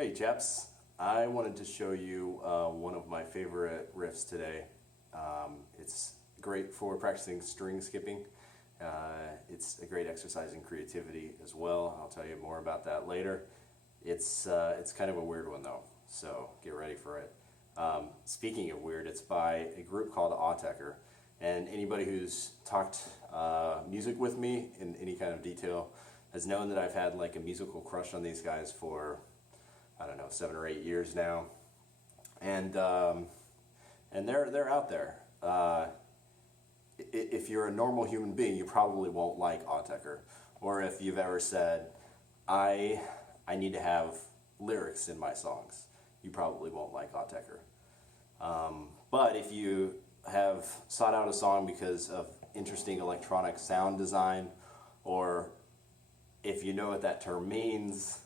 Hey chaps, I wanted to show you one of my favorite riffs today. It's great for practicing string skipping. It's a great exercise in creativity as well. I'll tell you more about that later. It's kind of a weird one though, so get ready for it. Speaking of weird, it's by a group called Autechre, and anybody who's talked music with me in any kind of detail has known that I've had like a musical crush on these guys for, I don't know, 7 or 8 years now, and they're out there. If you're a normal human being, you probably won't like Autechre, or if you've ever said, I need to have lyrics in my songs, you probably won't like Autechre. But if you have sought out a song because of interesting electronic sound design, or if you know what that term means,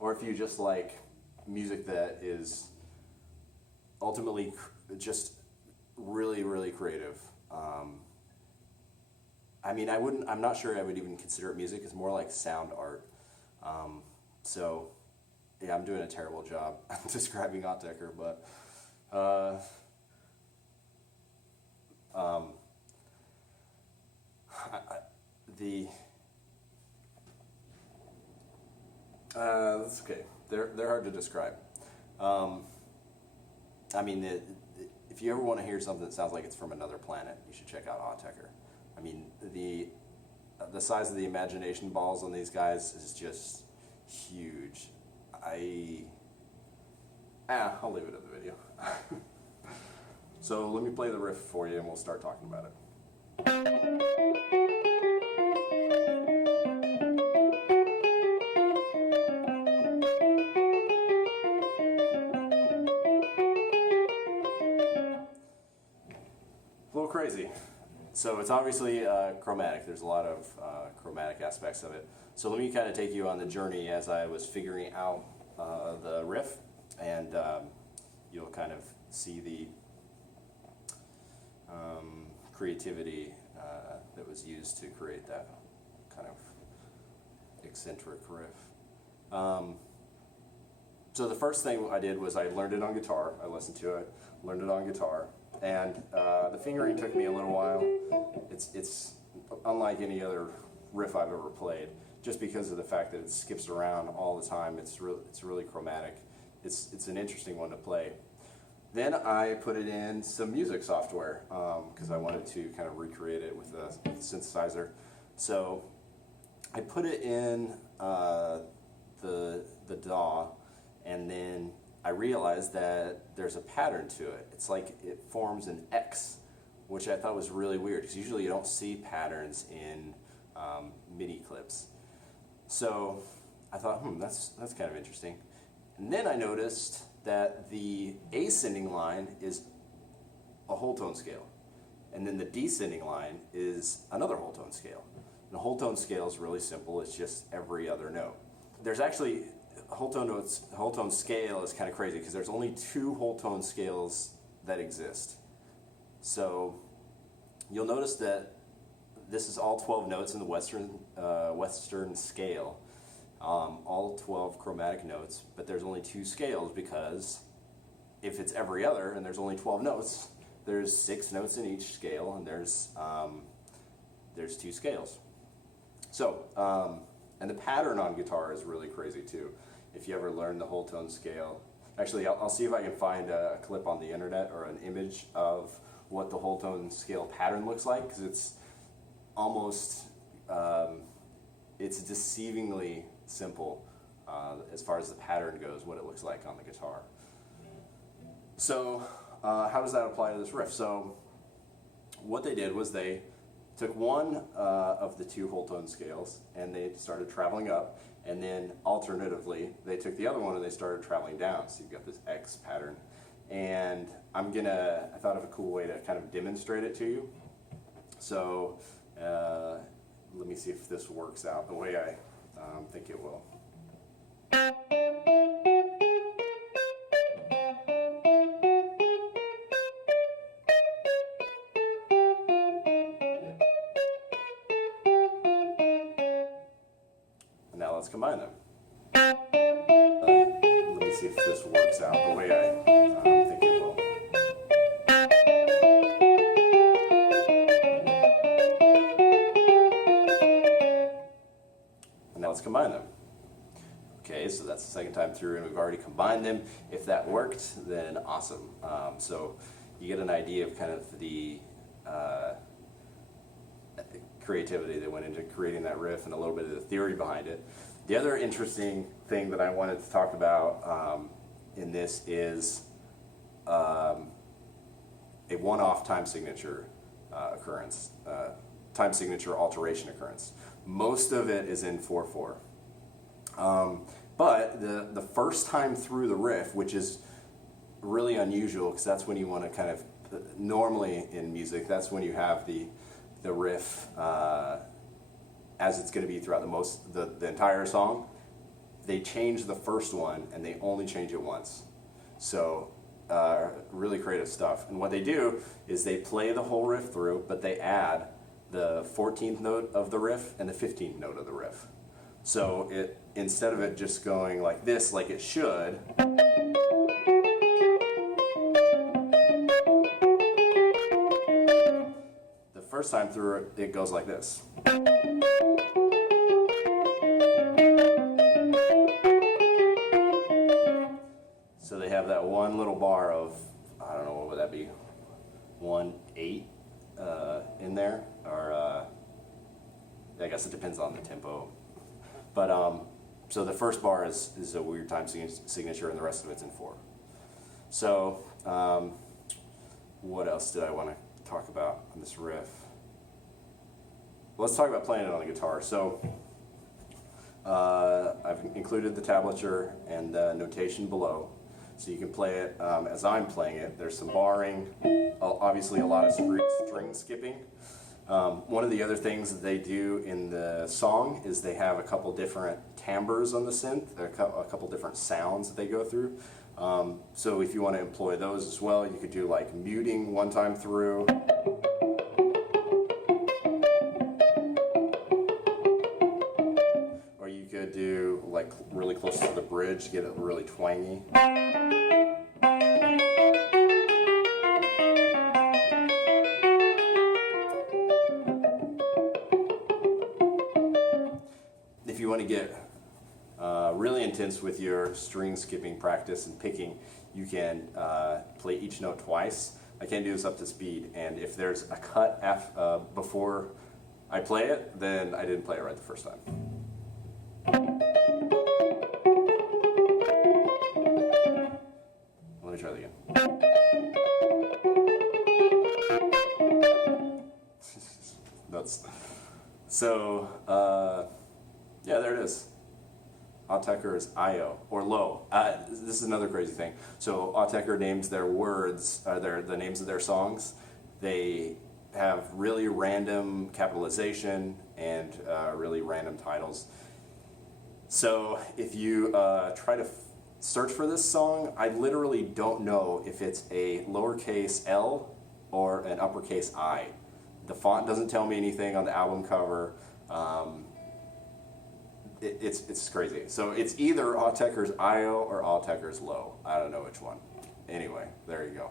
or if you just like music that is ultimately just really, really creative. I'm not sure I would even consider it music. It's more like sound art. So yeah, I'm doing a terrible job describing Autechre, but that's okay. They're hard to describe. If you ever want to hear something that sounds like it's from another planet, you should check out Autechre. I mean, the size of the imagination balls on these guys is just huge. I'll leave it in the video. So let me play the riff for you and we'll start talking about it. A little crazy. So it's obviously chromatic. There's a lot of chromatic aspects of it. So let me kind of take you on the journey as I was figuring out the riff, and you'll kind of see the creativity that was used to create that kind of eccentric riff. So the first thing I did was I learned it on guitar. I listened to it, learned it on guitar, and the fingering took me a little while. It's unlike any other riff I've ever played, just because of the fact that it skips around all the time. It's really chromatic. It's an interesting one to play. Then I put it in some music software because I wanted to kind of recreate it with a synthesizer. So I put it in the DAW, and then I realized that there's a pattern to it. It's like it forms an X, which I thought was really weird because usually you don't see patterns in MIDI clips. So I thought, that's kind of interesting. And then I noticed that the ascending line is a whole tone scale, and then the descending line is another whole tone scale. And the whole tone scale is really simple. It's just every other note. There's actually whole tone scale is kind of crazy because there's only 2 whole tone scales that exist. So you'll notice that this is all 12 notes in the Western scale, all 12 chromatic notes, but there's only 2 scales because if it's every other and there's only 12 notes, there's 6 notes in each scale, and there's 2 scales. So, and the pattern on guitar is really crazy too. If you ever learn the whole tone scale, actually I'll see if I can find a clip on the internet or an image of what the whole tone scale pattern looks like, because it's almost, it's deceivingly simple as far as the pattern goes, what it looks like on the guitar. So how does that apply to this riff? So what they did was they took one of the 2 whole tone scales and they started traveling up, and then alternatively they took the other one and they started traveling down. So you've got this X pattern, and I thought of a cool way to kind of demonstrate it to you. So let me see if this works out the way I think it will. Now let's combine them. Let me see if this works out the way I think it will. And now let's combine them. Okay, so that's the second time through and we've already combined them. If that worked, then awesome. So you get an idea of kind of the creativity that went into creating that riff and a little bit of the theory behind it. The other interesting thing that I wanted to talk about in this is a one-off time signature occurrence, time signature alteration occurrence. Most of it is in 4/4. But the first time through the riff, which is really unusual because that's when you want to kind of, normally in music, that's when you have the riff as it's going to be throughout the entire song. They change the first one and they only change it once. So really creative stuff. And what they do is they play the whole riff through, but they add the 14th note of the riff and the 15th note of the riff. So instead of it just going like this, like it should, the first time through it goes like this. So they have that one little bar of, I don't know, what would that be, 1/8 in there, or I guess it depends on the tempo. But so the first bar is a weird time signature, and the rest of it's in 4. So what else did I want to talk about on this riff? Let's talk about playing it on the guitar. So I've included the tablature and the notation below, so you can play it as I'm playing it. There's some barring, obviously a lot of string skipping. One of the other things that they do in the song is they have a couple different timbres on the synth, a couple different sounds that they go through. So if you want to employ those as well, you could do like muting one time through. Or you could do like really close to the bridge, get it really twangy. If you want to get really intense with your string skipping practice and picking, you can play each note twice. I can't do this up to speed, and if there's a cut before I play it, then I didn't play it right the first time. Let me try that again. So, yeah, there it is. Autechre is IO, or low. This is another crazy thing. So Autechre names their words, the names of their songs. They have really random capitalization and really random titles. So if you try to search for this song, I literally don't know if it's a lowercase L or an uppercase I. The font doesn't tell me anything on the album cover. It's crazy. So it's either Autechre's IO or Autechre's low. I don't know which one. Anyway, there you go.